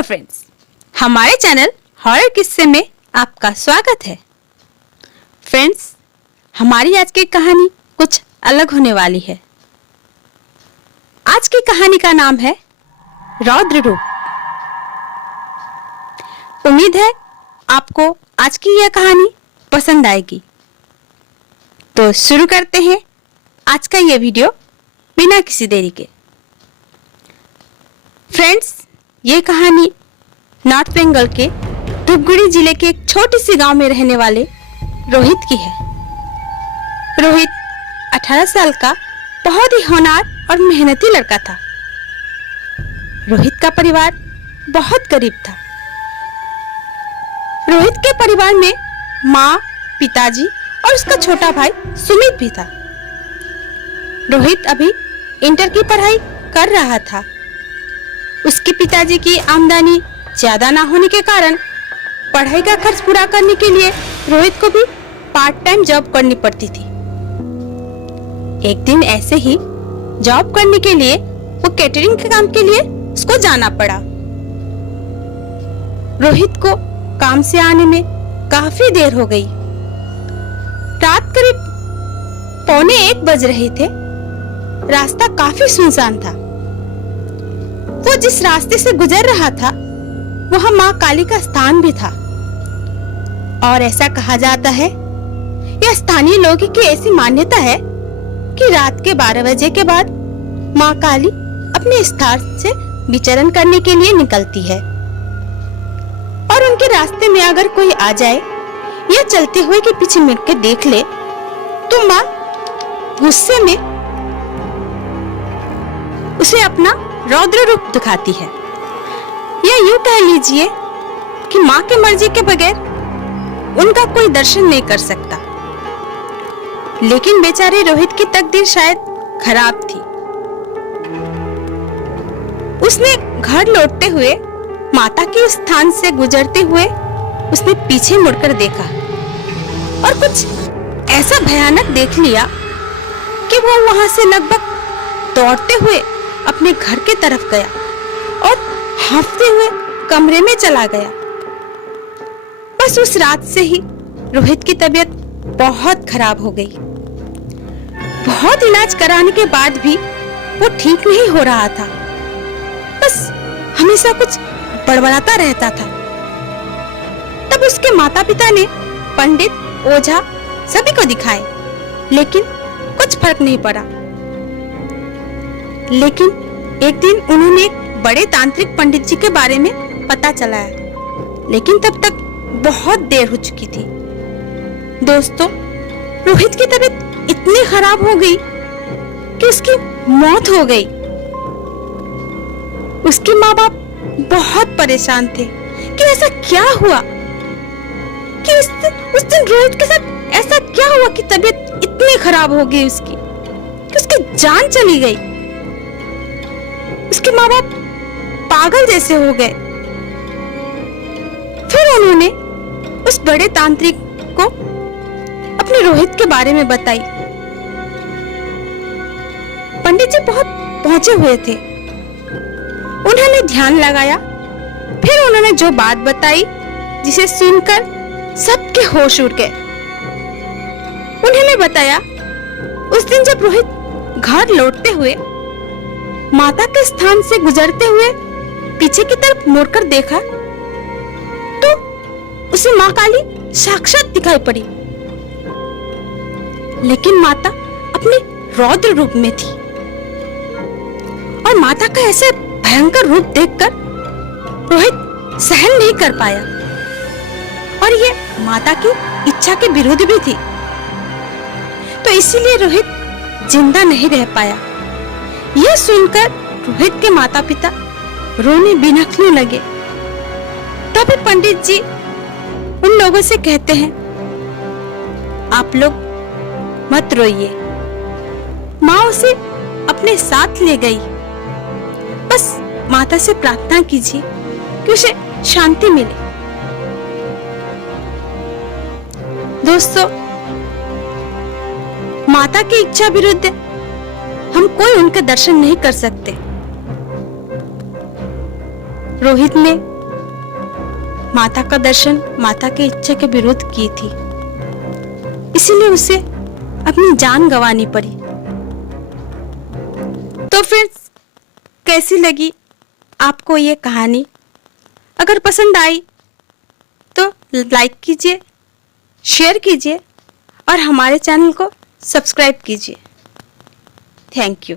Hello friends, हमारे channel horror किस्से में आपका स्वागत है। फ्रेंड्स, हमारी आज की कहानी कुछ अलग होने वाली है। आज की कहानी का नाम है रौद्र रूप। उम्मीद है आपको आज की यह कहानी पसंद आएगी। तो शुरू करते हैं आज का यह वीडियो बिना किसी देरी के। फ्रेंड्स, ये कहानी नॉर्थ बंगाल के धूपगढ़ी जिले के एक छोटी सी गांव में रहने वाले रोहित की है। रोहित 18 साल का बहुत ही होनहार और मेहनती लड़का था। रोहित का परिवार बहुत गरीब था। रोहित के परिवार में माँ, पिताजी और उसका छोटा भाई सुमित भी था। रोहित अभी इंटर की पढ़ाई कर रहा था। उसके पिताजी की आमदनी ज्यादा ना होने के कारण पढ़ाई का खर्च पूरा करने के लिए रोहित को भी पार्ट टाइम जॉब करनी पड़ती थी। एक दिन ऐसे ही जॉब करने के लिए वो कैटरिंग के काम के लिए उसको जाना पड़ा। रोहित को काम से आने में काफी देर हो गई। रात करीब 1:45 बज रहे थे। रास्ता काफी सुनसान था। वो जिस रास्ते से गुजर रहा था वह माँ काली का स्थान भी था और ऐसा कहा जाता है, यह स्थानीय लोगों की ऐसी मान्यता है कि रात के 12 बजे के बाद माँ काली अपने स्थान से विचरण करने के लिए निकलती है और उनके रास्ते में अगर कोई आ जाए या चलते हुए के पीछे मुड़ के देख ले तो माँ गुस्से में उसे अपना रौद्र रूप दिखाती है। या यूं कह लीजिए कि माँ की मर्जी के बगैर उनका कोई दर्शन नहीं कर सकता। लेकिन बेचारे रोहित की तकदीर शायद खराब थी। उसने घर लौटते हुए माता के स्थान से गुजरते हुए उसने पीछे मुड़कर देखा और कुछ ऐसा भयानक देख लिया कि वो वहां से लगभग दौड़ते हुए अपने घर की तरफ गया और हांफते हुए कमरे में चला गया। बस उस रात से ही रोहित की तबीयत बहुत खराब हो गई। बहुत इलाज कराने के बाद भी वो ठीक नहीं हो रहा था। बस हमेशा कुछ बड़बड़ाता रहता था। तब उसके माता पिता ने पंडित, ओझा सभी को दिखाए, लेकिन कुछ फर्क नहीं पड़ा। लेकिन एक दिन उन्होंने एक बड़े तांत्रिक पंडित जी के बारे में पता चलाया, लेकिन तब तक बहुत देर हो चुकी थी। दोस्तों, रोहित की तबीयत इतनी खराब हो गई कि उसकी मौत हो गई। उसके माँ बाप बहुत परेशान थे कि ऐसा क्या हुआ, कि उस दिन रोहित के साथ ऐसा क्या हुआ कि तबीयत इतनी खराब हो गई उसकी, कि उसकी जान चली गई। उसके माँ बाप पागल जैसे हो गए। फिर उन्होंने उस बड़े तांत्रिक को अपने रोहित के बारे में बताई। पंडित जी बहुत पहुंचे हुए थे। उन्होंने ध्यान लगाया। फिर उन्होंने जो बात बताई जिसे सुनकर सबके होश उड़ गए। उन्होंने बताया, उस दिन जब रोहित घर लौटते हुए माता के स्थान से गुजरते हुए पीछे की तरफ मुड़कर देखा तो उसे माँ काली साक्षात दिखाई पड़ी। लेकिन माता अपने रौद्र रूप में थी और माता का ऐसे भयंकर रूप देखकर रोहित सहन नहीं कर पाया और ये माता की इच्छा के विरुद्ध भी थी। तो इसीलिए रोहित जिंदा नहीं रह पाया। यह सुनकर रोहित के माता पिता रोने बिलखने लगे। तभी पंडित जी उन लोगों से कहते हैं, आप लोग मत रोइए। माँ उसे अपने साथ ले गई। बस माता से प्रार्थना कीजिए कि उसे शांति मिले। दोस्तों, माता की इच्छा विरुद्ध हम कोई उनके दर्शन नहीं कर सकते। रोहित ने माता का दर्शन माता की इच्छा के विरुद्ध की थी, इसीलिए उसे अपनी जान गंवानी पड़ी। तो फ्रेंड्स, कैसी लगी आपको ये कहानी? अगर पसंद आई तो लाइक कीजिए, शेयर कीजिए और हमारे चैनल को सब्सक्राइब कीजिए। Thank you.